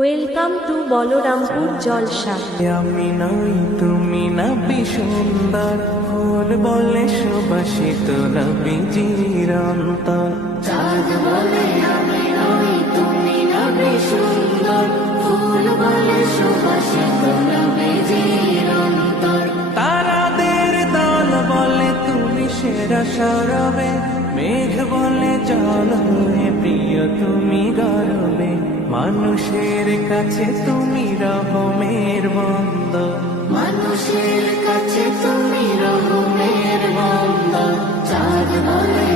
Welcome to Balarampur জলসা। আমি নই তুমি নবী সুন্দর, ফুল বলে সুবাসিত নবীজির অন্তর। চাঁদ বলে আমি নই তুমি নবী সুন্দর, ফুল বলে সুবাসিত নবীজির অন্তর। তারাদের দল বলে তুমি সেরা সরবে, মেঘ বলে জল হয়ে প্রিয় তুমি গরবে। মানুষের কাছে তুমি রহমের বন্দর, মানুষের কাছে তুমি রহমের বন্দর। চাঁদ বলে